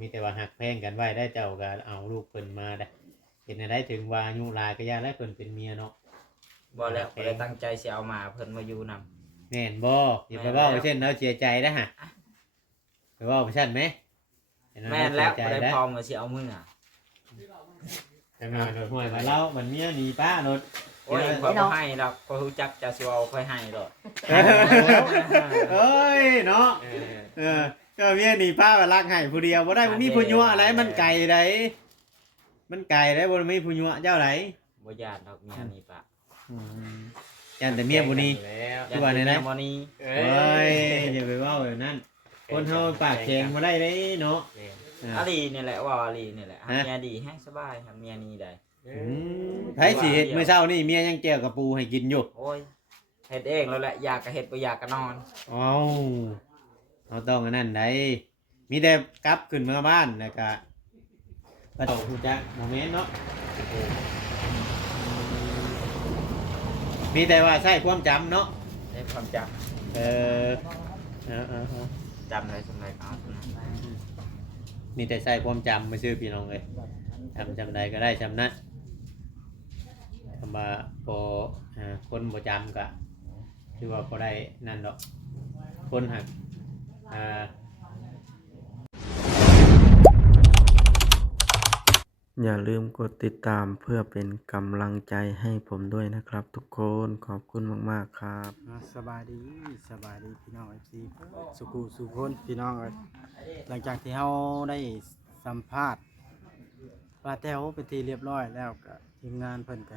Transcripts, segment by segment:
มีแต่ว่าหักแพงกันไว้ได้เจ้าก็เอาลูกเพิ่นมาได้เห็นได้ถึงว่าอายุหลายก็ย่าแล้วเพิ่นเป็นเมียเนาะบ่แล้วบ่ได้ตั้งใจสิเอามาเพิ่นมาอยู่นำแม่นบ่อย่าไปเว้าเช่นเนาะเสียใจนะฮะไปเว้าไปซั่นไหม แม่นแล้วบ่ได้พร้อมว่าสิเอามือจังหวะโดดห้วยมาเล่ามันเมียหนีป้ารถโอ้ยข่อยบ่ให้ดอกข่อยรู้จักจะสิเอาค่อยให้ดอก เอ้ยเนาะก็เมียหนีป้ามาลักให้ผู้เดียวบ่ได้บ่มีผู้ยั่วอะไรมันไกลไดมันไกลได้บ่มีผู้ยั่วเจ้าไหนบ่ญาติดอกเมียนี่ปะยันแต่เมียบ่นี้คือว่าในนั้นบ่นี้เอ้ยอย่าไปเว้าแบบนั้นคนเฮาปากแข็งบ่ได้เด้เนาะอาลีนี่แหละว่าอาลีนี่แหละเมียดีแฮงสบายครับเมียนี้ได้ไผสิเฮ็ดมื้อเช้านี่เมียยังแก้วกับปูให้กินอยู่โอ้ยเฮ็ดเองแล้วแหละอยากก็เฮ็ดบ่อยากก็นอนอ้าวเราต้องอันนั้นได้มีแต่กลับขึ้นมาบ้านแล้วก็ก็ต้องฮู้จักโมเมนต์เนาะมีแต่ว่าใช้ความจำเนาะใช้ความจำจำอะไรสมัยเอาสมัยมีแต่ใช้ความจำมาซื้อพี่น้องเลยจำใดก็ได้จำนั้นคำว่าพอคนบ่จำก็คือว่าพอได้นั่นดอกคนหักอย่าลืมกดติดตามเพื่อเป็นกำลังใจให้ผมด้วยนะครับทุกคนขอบคุณมากๆครับสบายดีพี่น้อง FC สุขคนพี่น้องหลังจากที่เราได้สัมภาษณ์ป้าแต้วเป็นที่เรียบร้อยแล้วก็ทีมงานเพิ่นก็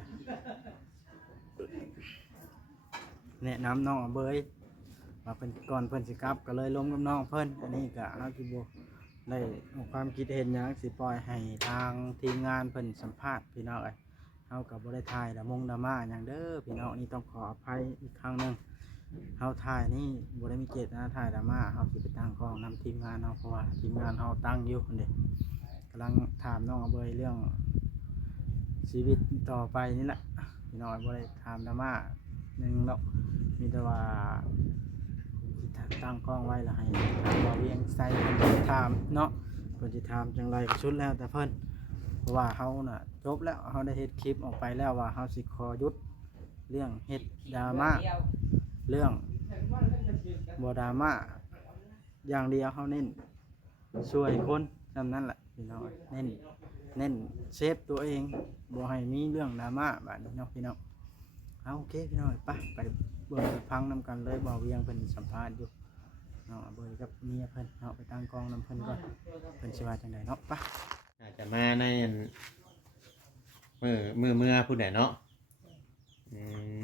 แนะนำน้องเบยมาเป็นก่อนเพิ่นสิกลับก็เลยล้มกับน้องเพิ่นอันนี้ก็เอาที่บ่ได้ความคิดเห็นหยังสิปล่อยให้ทางทีมงานเพิ่นสัมภาษณ์พี่น้องเฮาก็บ่ได้ถ่ายดราม่าหยังเด้อพี่น้องนี่ต้องขออภัยอีกครั้งนึงเฮาถ่ายนี่บ่ได้มีเจตนาถ่ายดราม่าเฮาสิไปตั้งกล้องนำทีมงานเฮาเพราะว่าทีมงานเฮาตั้งอยู่คนเด้กำลังถามน้องเบยเรื่องชีวิตต่อไปนี่แหละพี่น้องบ่ได้ถามดราม่านึงเนาะมีแต่ว่าตั้งกล้องไว้แล้วให้ทางบ่เวียงใส่เพิ่นถามเนาะเพิ่นสิถามจังไรก็ชุดแล้วแต่เพิ่นเพราะว่าเฮาน่ะจบแล้วเฮาได้เฮ็ดคลิปออกไปแล้วว่าเฮาสิขอหยุดเรื่องเฮ็ดดราม่าเรื่องบ่ดราม่าอย่างเดียวเฮาเน้นช่วยคนนำนั้นแหละพี่น้องเน้นเซฟตัวเองบ่ให้มีเรื่องดราม่าบัดนี้เนาะพี่น้องเอาโอเคพี่น้องไปเบิ่งไปฟังนำกันเลยบ่เวียงเพิ่นสัมภาษณ์อยู่เนาะเบิ่งกับเมียเพิ่นเนาะไปตั้งกล้องนำเพิ่นก่อนเพิ่นสิว่าจังไดเนาะไปอาจจะมาในมือพูดได้เนาะ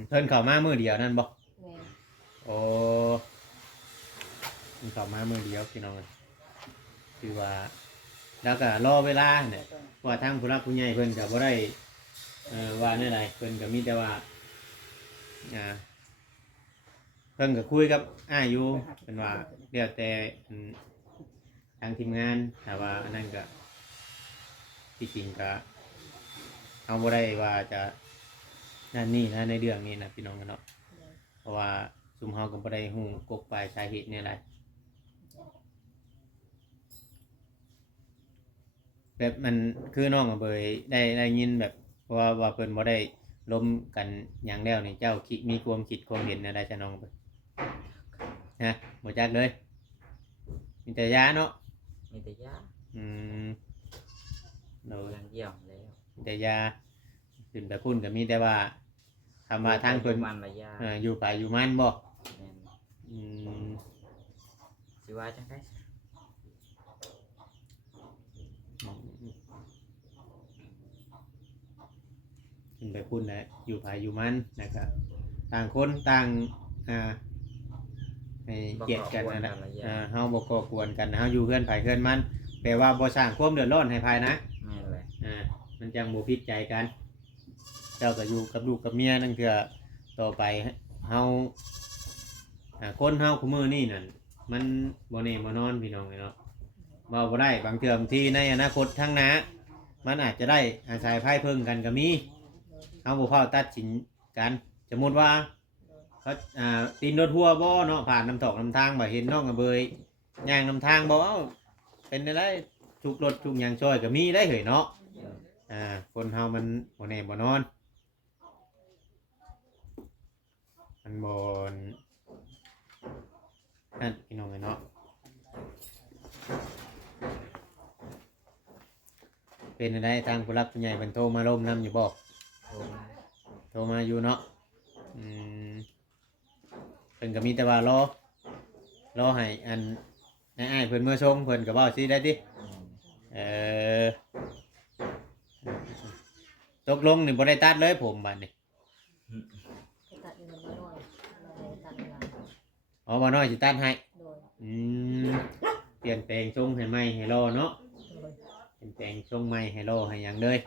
เพิ่นเข้ามามือเดียวนั่นบ่โอ้เพิ่นเข้ามามือเดียวพี่น้องคือว่าแล้วก็รอเวลาเนี่ยว่าทางผู้รักผู้ใหญ่เพิ่นก็บ่ได้ว่าแนวใดเพิ่นก็มีแต่ว่าเพิ่นก็คุยกับอ้ายอยู่เป็นว่าเดี๋ยวแต่ทางทีมงานแต่ว่าอันนั้นก็ที่จริงก็เอาบ่ได้ว่าจะนั่นนี่นะในเรื่องนี้นะพี่น้องกันเนาะเพราะว่าซุมเฮาก็บ่ได้ฮู้กกปลายสาเหตุเนี่ยอะไรแบบมันคือน้องก็เบยได้ยินแบบว่าเพิ่นบ่ได้ล้มกันอย่างแล้วนี่เจ้าคิดมีความคิดความเห็นอะไรจะน้องเพิ่นฮะบ่จักเลยมีแต่ยาเนาะมีแต่ยาโดยเยี่ยมแล้วแต่ยาขึ้นไปพุ่นก็มีแต่ว่าคำว่าทางเพิ่นอยู่ไปอยู่มันบ่สิว่าจังได๋ขึ้นไปพุ่นแหละอยู่ไปอยู่มันนะครับต่างคนต่างให้เกียรติกันนั่นแหละเฮาบ่ก่อกวนกันเฮาอยู่เพื่อนไผเพื่อนมันแปลว่าบ่สร้างความเดือดร้อนให้ภายนะมันจังบ่ผิดใจกันเจ้าก็อยู่กับลูกกับเมียนั่นคือต่อไปเฮาคนเฮาคุมื้อนี้นั่นมันบ่แน่บ่นอนพี่น้องเนาะเว้าบ่ได้บางเทื่อบางทีในอนาคตข้างหน้ามันอาจจะได้อาศัยไผเพิ่งกันก็มีเฮาบ่พอตัดสินกันสมมุติว่าเขาตีนรถทัวร์บ่เนาะผ่านน้ำตกน้ำทางบ่เห็นน้องเบยย่างน้ำทางบ่เป็นได้ ทุกรถทุกหยังช่วยก็มีได้เหยเนาะคนเฮามันบ่แน่บ่นอนมันบ่นั่นพี่น้องเนาะเป็นอะไรทางผู้รักผู้ใหญ่เพิ่นโทรมาร่วมนํอยู่บ่โทรมาอยู่เนาะเพิ่นก็มีแต่ว่ารอให้อันอ้ายๆเพิ่นเมื่อชงเพิ่นก็เว้าสิได้ติตกลงนี่บ่ได้ตัดเลยผมบัดนี้ ไปตัดเงินมาหน่อยเราไปตัดเวลา อ๋อบ่น้อยสิตัดให้ โดย เปลี่ยนแปลงทรงให้ใหม่ให้รอเนาะ โดย เปลี่ยนแปลงทรงใหม่ให้รอให้หยังเลย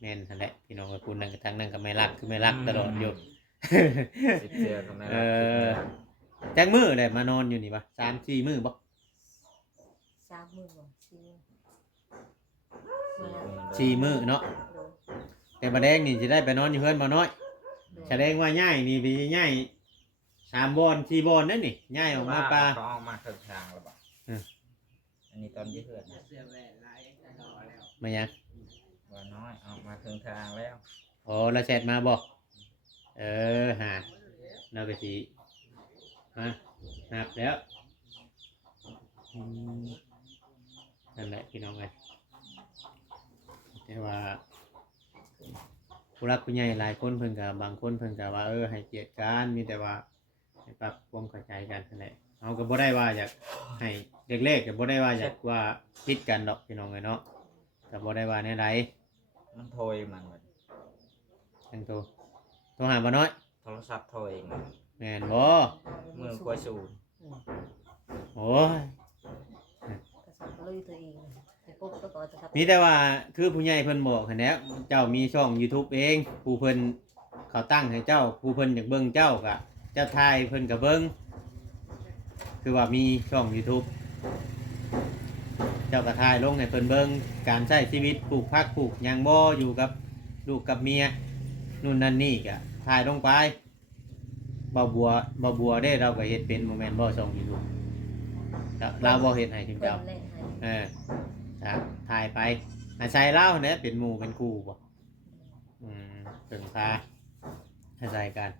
แม่นนั่นแหละพี่น้องคุณนั่นก็ทางนั้นก็ไม่รักคือไม่รักตลอดอยู่ สิเจอกันแม่ละ จักมื้อได้มานอนอยู่นี่บ่3-4 มื้อบ่ 3 มื้อบ่4 4 มื้อมื้อเนาะ โดย แต่บ่แดงนี่สิได้ไปนอนอยู่เฮือนบ่น้อย โดย แสดงว่าย้ายนี่สิย้าย3 บ่อน 4 บ่อนนั่นนี่ย้ายออกมาป่า เขาออกมาครึ่งทางแล้วบ่อันนี้ตอนอยืดเหือน มาหยัง ว่าน้อยออกมาครึ่งทางแล้ว อ๋อแล้วแชทมาบ่หาเราก็สิมานับแล้วนั่นแหละพี่น้องเอ้ยแต่ว่าผู้รักผู้ใหญ่หลายคนเพิ่นก็บางคนเพิ่นก็ว่าให้เกียรติกันมีแต่ว่าให้ปรับความเข้าใจกันนั่นแหละเอาก็บ่ได้ว่าอยากให้เล็กๆก็บ่ได้ว่าอยากว่าผิดกันดอกพี่น้องเอ้ยเนาะก็บ่ได้ว่าแนวใด มันโทรมัน จังโทรหาบ่น้อย โทรศัพท์โทรเอง แม่นบ่ มือกว่าศูนย์ โอ้ย กระสับกระลุยตัวเองไปปุ๊บก็ต่อจะครับ มีแต่ว่าคือผู้ใหญ่เพิ่นบอกหั่นแหล้วเจ้ามีช่อง YouTube เองผู้เพิ่นเขาตั้งให้เจ้าผู้เพิ่นอยากเบิ่งเจ้าก็เจ้าทายเพิ่นก็เบิ่งคือว่ามีช่อง YouTube เจ้าก็ทายลงให้เพิ่นเบิ่งการใช้ชีวิตปลูกผักปลูกหยังบ่อยู่กับลูกกับเมียนู่นนั่นนี่ก็ทายลงไปบ่บัวได้เราก็เฮ็ดเป็นบ่แม่นบ่ช่อง YouTube เราบ่เฮ็ดให้ถึง เพิ่ เจ้า นแรงให้ ครับถ่ายไปอาศัยเล่าเนี่ยเป็นหมู่เป็นคู่บ่ถึงพาอาศัยกัน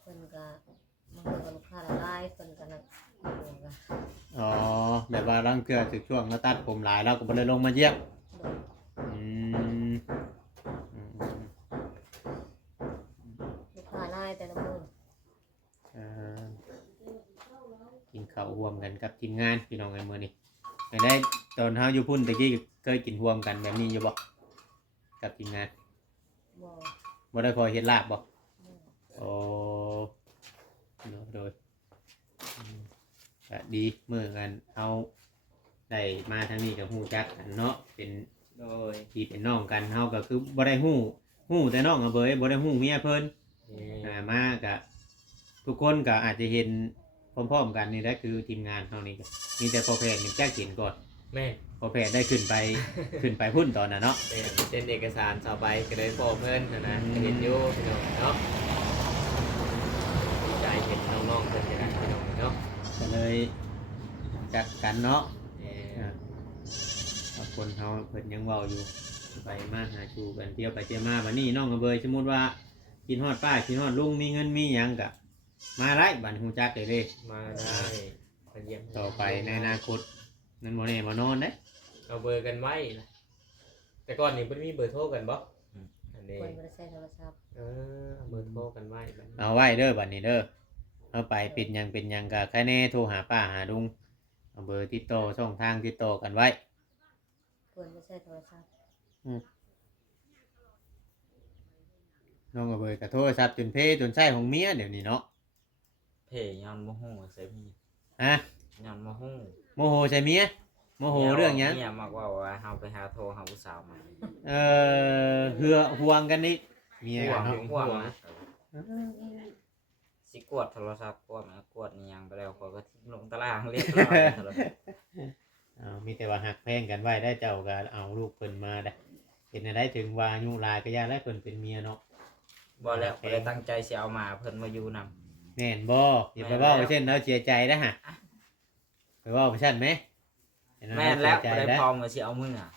เพิ่นก็มันก็ลูกค้าละลายเพิ่นก็นั่นอยู่ก็ อ๋อแบบว่าร่างเกลือถึงช่วงมาตัดผมหลายเราก็บ่ได้ลงมาเยี่ยม โดย อืมอืม ลูกค้าลายแต่ละมื้อ เอ่อกินข้าวร่วมกันกับทีมงานพี่น้องไอ้มื้อนี้ไปได้ตอนเฮาอยู่พุ่นตะกี้เคยกินร่วมกันแบบนี้อยู่บ่กับทีมงาน บ่ บ่ได้พอเฮ็ดลาบบ่ บ่ โอ้โดยก็ดีเมื่อกันเอาได้มาทางนี้กับฮู้จักกันเนาะเป็น โดย พี่เป็นน้องกันเฮาก็คือบ่ได้ฮู้แต่น้องอะเบยบ่ได้ฮู้เมียเพิ่นมาก็ทุกคนก็อาจจะเห็นพร้อมๆกันนี่แหละคือทีมงานเฮานี่ก็มีแต่พอแพทย์นี่แจ้งเห็นก่อน แม่ พอแพทย์ได้ขึ้นไป หุ้นตอนน่ะเนาะ เป็นเอกสารต่อไปก็เลยพอเพิ่นนะเห็นอยู่พี่น้องเนาะดีใจเห็นน้องๆเพิ่นกันพี่น้องเนาะ ก็เลยจักกันเนาะ เอ่อ บางคนเขาเพิ่นยังเว้าอยู่ไปมาหาชูกันเที่ยวไปเที่ยวมาบัดนี้น้องกระเบยสมมุติว่ากินฮอดป้ากินฮอดลุงมีเงินมีหยังก็มาไล่บัดฮู้จักได้เลย มาได้ไปเยี่ยม ต่อไปในอนาคตนั่นบ่แน่บ่นอนเด้ เอาเบอร์กันไว้นะแต่ก่อนนี่เพิ่นมีเบอร์โทรกันบ่อันนี้ เพิ่นบ่ได้ใช้โทรศัพท์ เอาเบอร์โทรกันไว้บัดนี้ เอาไว้เด้อบัดนี้เด้อเอาไปเป็นหยังก็แค่แน่โทรหาป้าหาลุงเอาเบอร์ติดต่อช่องทางติดต่อกันไว้ เพิ่นบ่ใช้โทรศัพท์ น้องกระเบยก็โทรศัพท์จนเพจนใช้ของเมียเดี๋ยวนี้เนาะ เพย้อนโมโหใส่พี่ ฮะ ย้อนโมโห โมโหใช่เมียโมโหเรื่องหยัง เนี่ยมากว่าเฮาไปหาโทรหาผู้สาวมา ห่วงกันนี่เมีย ห่ว กัน ง เนาะ ห่วงนะสิกวดโทรศัพท์กวดนะกวดนี่ยังไปแล้วก็ทิ้งลงตารางเรียบร้อยโทรศัพท์ มีแต่ว่าหักแพงกันไว้ได้เจ้าก็เอาลูกเพิ่นมาได้เห็นได้ถึงว่าอายุหลายก็ย่าแล้วเพิ่นเป็นเมียเนาะ บ่แล้วบ่ได้ตั้งใจสิเอามาเพิ่นมาอยู่นำ แม่นบ่อย่าไปเว้าเช่นเราเสียใจนะฮะไปเว้าไปซั่นไหม แม่นแล้ว เสีย บ่ ใจ ได้ แล้ว พร้อมก็สิเอามืออ่ะ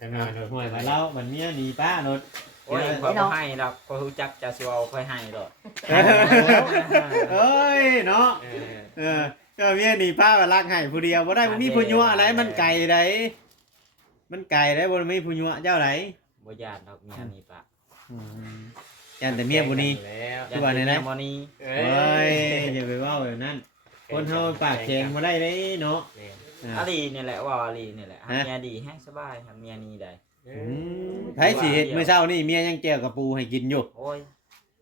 จังหน่อยหน่อยห่วยมาเล่ามันเมียหนีป้ารถ โอ้ยข่อยบ่ให้ดอกข่อยรู้จักจะสิเอาค่อยให้ดอก เอ้ยเนาะ เออ เออก็เมียหนีป้ามารักให้ผู้เดียวบ่ได้บ่มีผู้ยั่วอะไรมันไกลไดมันไกลได้บ่มีผู้ยั่วเจ้าไหน บ่ญาติดอกเมียนี่ปะ ยันแต่เมียบ่นี้ แล้ว ที่ว่าไหนนะ ญติเมียบ่นี้ เอ้ โอ้ย ย อย่าไปเว้าแบบนั้นคนเฮาปากแข็งบ่ได้เด้เนาะ แม่น อ่า อาลีนี่แหละว่าอาลีนี่แหละ ฮะ เมียดีแฮงสบายครับเมียนี้ได้ เอ อื อ มไผสิเฮ็ดมื้อเช้านี่เมียยังแก้วกับปูให้กินอยู่ โอ้ย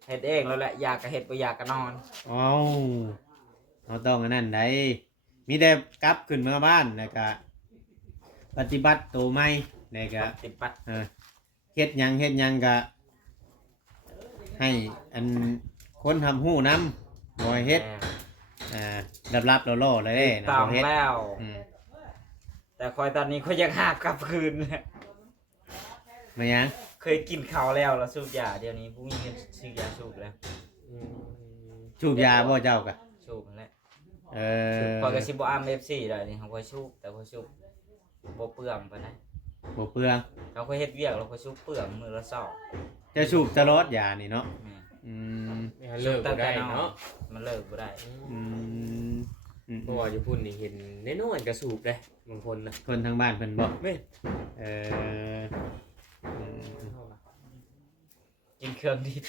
เฮ็ดเองแล้วแหละอยากก็เฮ็ดบ่อยากก็นอน เอ้าเราต้องอันนั้นได้มีแต่กลับขึ้นมาบ้านแล้วก็ปฏิบัติตัวใหม่แล้วก็ ติดปัด เฮ็ดหยังก็ให้อันคนทำหู้นำบ่ให้เฮ็ดรับๆล่อๆเลยเด้นะ ตาม บ่เฮ็ด แล้ว อืม แต่คอยตอนนี้เขาอยากหาบกลับคืน มาหยัง เคยกินข้าวแล้วสูบยาเดี๋ยวนี้ผู้มีเงินซื้อยาสูบแล้ว อืม สูบยาบ่เจ้าก็ สูบนั่นแหละ เออ พอยก็สิบ่อ้าม FC ได้นี่เขาก็สูบแต่เขาสูบบ่เปลืองปานใด บ่เปลือง เขาก็เฮ็ดเวียกแล้วก็สูบเปลืองมื้อละซอก จะสูบตลอดยานี่เนาะ แม่ อืม ไม่เลิกบ่ได้เนาะ มันเลิกบ่ได้ อืมอืม เพราะว่าอยู่พุ่นนี่เห็นน้อยๆก็สูบเลยบางคนนะ คนทางบ้านเพิ่นบ่ แม่น เอออืม กินเครื่องดิบ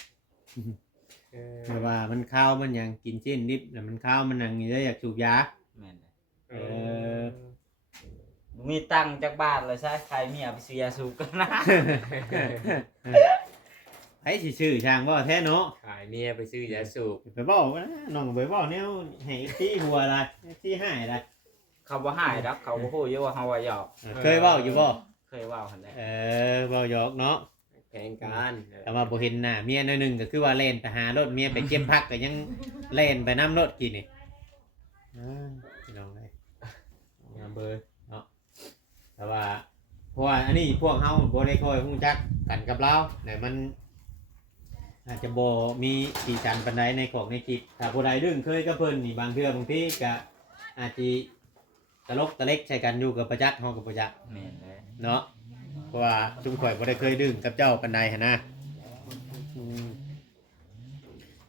เออ แต่ว่ามันข้าวมันหยังกินชิ้นดิบแล้วมันข้าวมันหยังนี่เลยอยากสูบยา แม่น เอ อ บ่มีตังค์จักบาทเลยใช่ใครเมียไปซื้อยาสูบกันนะ ไอ้สิซื้อช่างบ่แท้เนาะ ขายเมียไปซื้อยาสูบ ไปบอกนะน้องไปบอกแนวให้ที่หัวอะไรที่ให้อะไร เขาบ่หายดอกเขาบ่ฮู้อยู่ว่าเฮาว่าหยอก เคยเว้าอยู่บ่ เคยเว้าหั่นแหละ เว้าหยอกเนาะ แพงกัน แต่ว่าบ่เห็นหน้าเมียหน่อยหนึงก็คือว่าเล่นไปหารถเมียไปเก็บผักก็ยังเล่นไปน้ำรถกินนี่พี่น้องเอ้ย งามเบอร์ แต่ว่าเพราะว่าอันนี้พวกเฮาบ่ได้ค่อยฮู้จักกันกับเราแต่มัน อาจจะบ่มีสีสันปานใดในของในคลิปถ้าผู้ใดดึงเคยกับเพิ่นนี่บางเทื่อบางทีก็อาจสิตลกตะเล็กใส่กันอยู่กับประจักษ์เฮากับประจักษ์ แม่นเลย เนาะเพราะว่าจุ่มข่อยบ่ได้เคยดึงกับเจ้าปานใดหันนะ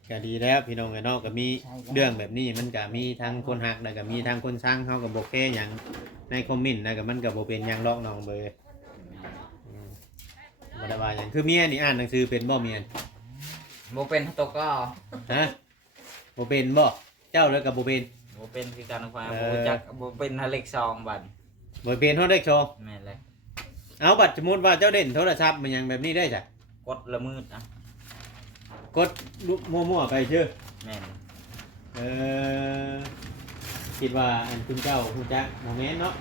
ก็ดีแล้วพี่น้องไอ้เนาะก็มีเรื่องแบบนี้มันก็มีทั้งคนฮักแล้วก็มีทั้งคนสร้างเฮาก็บ่แค่หยังในคอมเมนต์นะก็มันก็บ่เป็นหยังหรอกน้องเบยบ่ได้ว่าหยังคือเมียนี่อ่านหนังสือเป็นบ่เมียน บ่เป็นตกก็ ฮะบ่เป็นบ่เจ้าเลยกับบ่เป็น บ่เป็นคือการควายบ่รู้จักบ่เป็นเลข2บัด บ่เป็นเฮาได้โชว์ แม่นเลย เอาบัดสมมุติว่าเจ้าเด่นโทรศัพท์มันหยังแบบนี้ได้จ้ะ กดละมืดอ่ะ กดมั่วๆไปชื่อ แม่น เออคิดว่าอันคุณเจ้าฮู้จักโมเมนต์เนาะ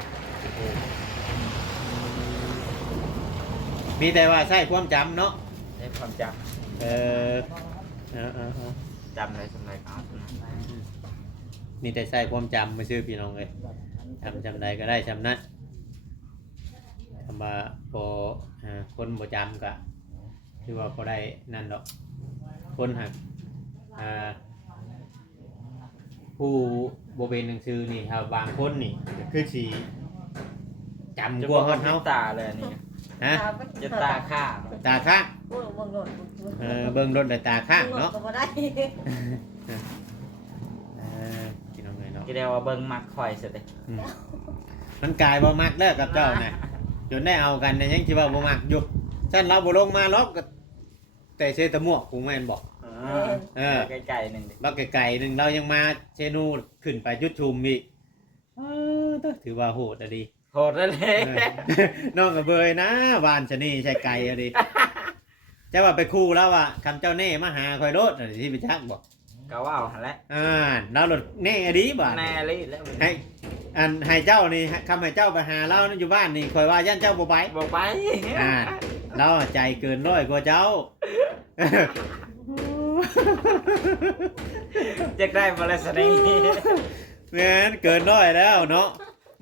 มีแต่ว่าใช้ความจำเนาะ ได้ความจำ เออเอา จำได้สำไรเอาสำนั้น มีแต่ใช้ความจำมาชื่อพี่น้องเลยจำใดก็ได้จำนั้นคำว่าพอคนบ่จำก็คือว่าพอได้นั่นดอกคนหักผู้บ่เป็นหนังสือนี่ครับบางคนนี่คือสิจำกว่าฮอดเฮา ตาเลยอันนี่ ฮะ จะตาข้าง ตาข้าง โอ้ยเบิ่งโลด เบิ่งรถด้วยตาข้างเนาะ ก็บ่ได้ พี่น้องเลยเนาะ ก็เรียกว่าเบิ่งมักข่อยซะเด้ มันกลายบ่มักแล้วกับเจ้าน่ะจนได้เอากันแต่ยังคิดว่าบ่มักอยู่ฉันเราบ่ลงมาล็อกก็แต่เชตะมวกกูแม่นบอกไกลๆหนึงดิ บักไก่หนึงเรายังมาเชนูขึ้นไปยุดชุมอีกถือว่าโหดอะดิ โหดเลย น้องกับเบยนะวานชะนีใช่ไก่อะดิจะว่าไปคู่แล้วอ่ะคำเจ้าเน่มาหาคอยรถที่ไปชักบอก ก็ว่าเอาหั่นแหละ เราหลดเน่อะดิบ่ แน่เลยแล้ว ให้เจ้านี่คำให้เจ้าไปหาเรานั่นอยู่บ้านนี่คอยว่าย่านเจ้าบ่ไป บอกไป เราใจเกินร้อยกว่าเจ้า จะได้บริษัทนี้ แม่นเกินร้อยแล้วเนาะ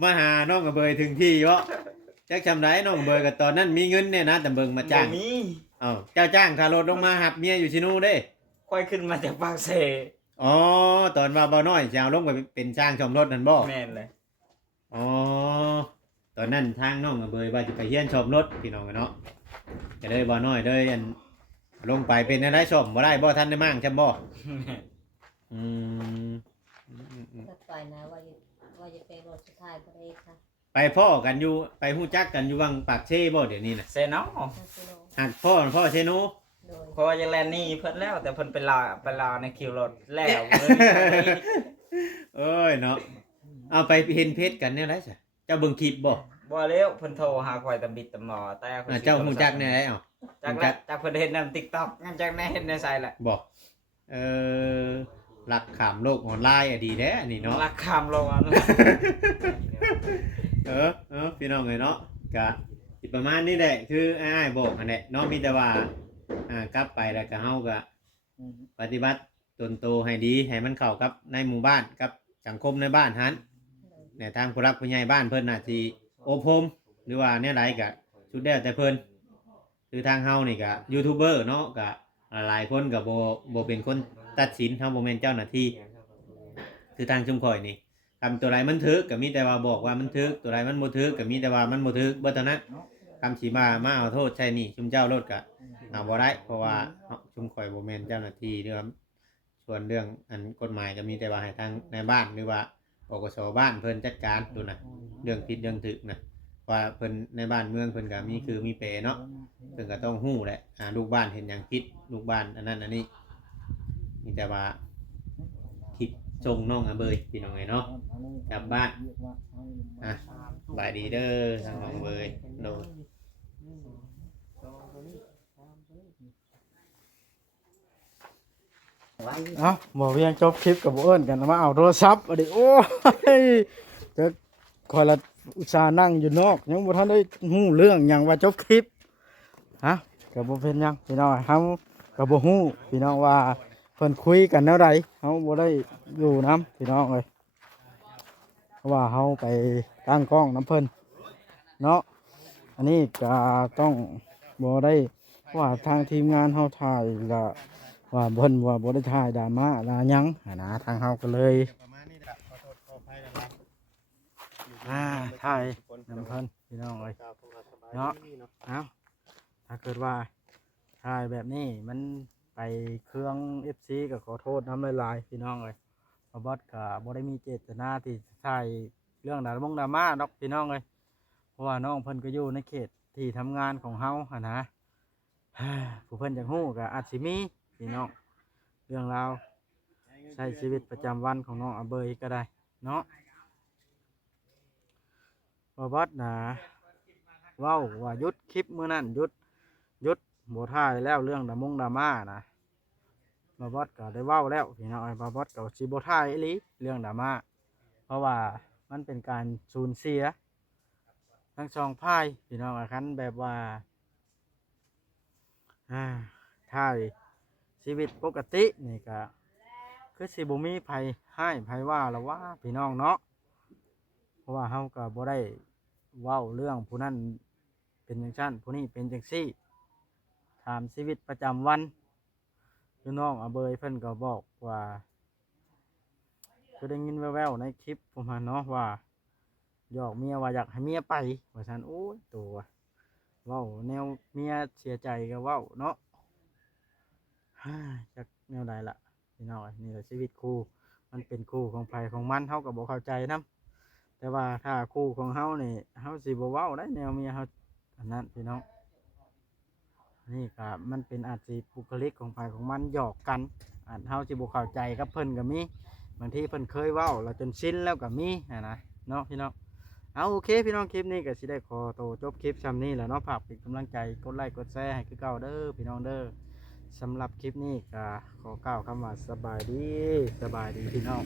มาหาน้องกับเบยถึงที่วะจักจำได้น้องกับเบยกับตอนนั้นมีเงินเนี่ยนะแต่เบิ่งมาจ้าง มี เจ้าจ้างค่ารถลงมาหับเมียอยู่ชิโน่เด้ ค ค่อยขึ้นมาจากปากเซ อ๋อตอนว่าบ่น้อยจะเอาลงไปเป็นช่างซ่อมรถนั่นบ่ แม่นเลย อ๋อตอนนั้นทางน้องเบยว่าจะไปเฮียนซ่อมรถพี่น้องเนาะก็เลยบ่น้อยเลยอันลงไปเป็นอะไรซ่อมบ่ได้บ่ทันได้มั่งจำบ่อืม ก็ไปนะว่าจะไปรถสุดท้ายบ่ได้ค่ะ ไปพ่อกันอยู่ไปฮู้จักกันอยู่วังปากเช่บ่เดี๋ยวนี้น่ะ เซเนาะ ทางกิโล หักพ่อเชโน โดย เพราะว่าจะแลนนี่เพิ่นแล้วแต่เพิ่นไปลาในคิวรถแล้ว เอ้ยเนาะเอาไปเห็นเพชรกันแนวไรซะเจ้าเบิ่งคลิปบ่ บ่แล้วเพิ่นโทรหาข่อยตำบิดตำหมอแต่ข่อย เจ้าฮู้จักแนวไรเอ้า จักแล้วจากเพิ่นเห็นใน TikTok งั้นจักแน่เห็นในไสแหละ บ่เออหลักขามโลกออนไลน์อะดีแท้อันนี้เนาะ รักคำลงอัน พี่น้องเอ้ยเนาะก็สิประมาณนี้แหละคืออ้ายบอกอันแหละเนาะมีแต่ว่ากลับไปแล้วก็เฮาก็ปฏิบัติตนโตให้ดีให้มันเข้ากับในหมู่บ้านกับสังคมในบ้านหัน ในทางผู้รักผู้ใหญ่บ้านเพิ่นน่ะสิโอพรมหรือว่าแนวใดก็สุดแล้วแต่เพิ่นคือทางเฮานี่ก็ยูทูบเบอร์เนาะก็หลายคนก็บ่เป็นคนตัดสินเฮาบ่แม่นเจ้าหน้าที่คือทางชุมข่อยนี่คำตัวใดมันถึกก็มีแต่ว่าบอกว่ามันถึกตัวใดมันบ่ถึกก็มีแต่ว่ามันบ่ถึกเบิดเท่านั้นคำสิมาเอาโทษใช่นี่ชุมเจ้าโลดก็เอาบ่ได้เพราะว่าชุมข่อยบ่แม่นเจ้าหน้าที่เรื่องส่วนเรื่องอันกฎหมายก็มีแต่ว่าให้ทางในบ้านหรือว่าปกสบ้านเพิ่นจัดการดูนะเรื่องผิดเรื่องถึกนะว่าเพิ่นในบ้านเมืองเพิ่นก็มีคือมีเปเนาะเพิ่นก็ต้องฮู้แหละลูกบ้านเห็นหยังผิดลูกบ้านอันนั้นอันนี้มีแต่ว่าคิดส่งน้องเบยพี่น้องไงเนาะกลับบ้านบายดีเด้อทางน้องเบยโดน เอ้าบ่เวียงจบคลิปกับบ่เอิ้นกันมาเอาโทรศัพท์อันนี้โอ้ยจะคอยละอุตส่าห์นั่งอยู่นอกยังบ่ทันได้ฮู้เรื่องหยังว่าจบคลิปฮะก็บ่เป็นหยังพี่น้องเฮาก็บ่ฮู้พี่น้องว่าเพิ่นคุยกันแนวใดเฮาบ่ได้อยู่นํพี่น้องเอ้ยเพราะว่าเฮาไปตั้งกล้องนํเพิ่นเนาะอันนี้ก็ต้องบ่ได้ว่าทางทีมงานเฮาถ่ายละว่าเพิ่นว่าบ่ได้ถ่ายดราม่าลาหยังนะทางเฮาก็เลยถ่ายนำเพิ่นพี่น้องเอ้ยเนาะเอาถ้าเกิดว่าถ่ายแบบนี้มันไปเครื่อง FC ก็ขอโทษน้ำลายๆพี่น้องเอ้ยเพราะบอสก็บ่ได้มีเจตนาที่ถ่ายเรื่องดราม่าดอกพี่น้องเอ้ยเพราะว่าน้องเพิ่นก็อยู่ในเขตที่ทำงานของเฮาหั่นนะ ผู้เพิ่นจักฮู้ก็อาจสิมีพี่น้องเรื่องราวใช้ชีวิตประจำวันของน้องอาเบยก็ได้เนาะบอสนะเว้าว่าหยุดคลิปมื้อนั้นหยุดบ่ถ่ายแล้วเรื่องดราม่านะบอสก็ได้เว้าแล้วพี่น้องบอสก็สิบ่ถ่ายอีหลีเรื่องดราม่าเพราะว่ามันเป็นการสูญเสียทั้งสองฝ่ายพี่น้องคันแบบว่าถ่ายชีวิตปกตินี่ก็คือสิบ่มีไผให้ไผว่าแล้วว่าพี่น้องเนาะเพราะว่าเฮาก็บ่ได้เว้าเรื่องผู้นั้นเป็นจังซั่นผู้นี้เป็นจังซี่ถามชีวิตประจำวันคือน้องอาเบยเพิ่นก็บอกว่าก็ได้ยินแว่วๆในคลิปผมเนาะว่าหยอกเมียว่าอยากให้เมียไปว่าซั่นโอ้ยตัวเว้าแนวเมียเสียใจก็เว้าเนาะจากแนวใดล่ะพี่น้องนี่แหละชีวิตคู่มันเป็นคู่ของไผของมันเฮาก็บ่เข้าใจนํแต่ว่าถ้าคู่ของเฮานี่เฮาสิบ่เว้าได้แนวเมียเฮาอันนั้นพี่น้องนี่ก็มันเป็นอาจสิบุคลิกของไผของมันหยอกกันอาจเฮาสิบ่เข้าใจกับเพิ่นก็มีบางทีเพิ่นเคยเว้าแล้วจนชินแล้วก็มีนะเนาะพี่น้องเอาโอเคพี่น้องคลิปนี้ก็สิได้ขอตัวจบคลิปซ้ำนี้แล้วเนาะฝากเป็นกำลังใจกดไลค์กดแชร์ให้คือเก่าเด้อพี่น้องเด้อสำหรับคลิปนี้ก็ขอกล่าวคำว่าสบายดีพี่น้อง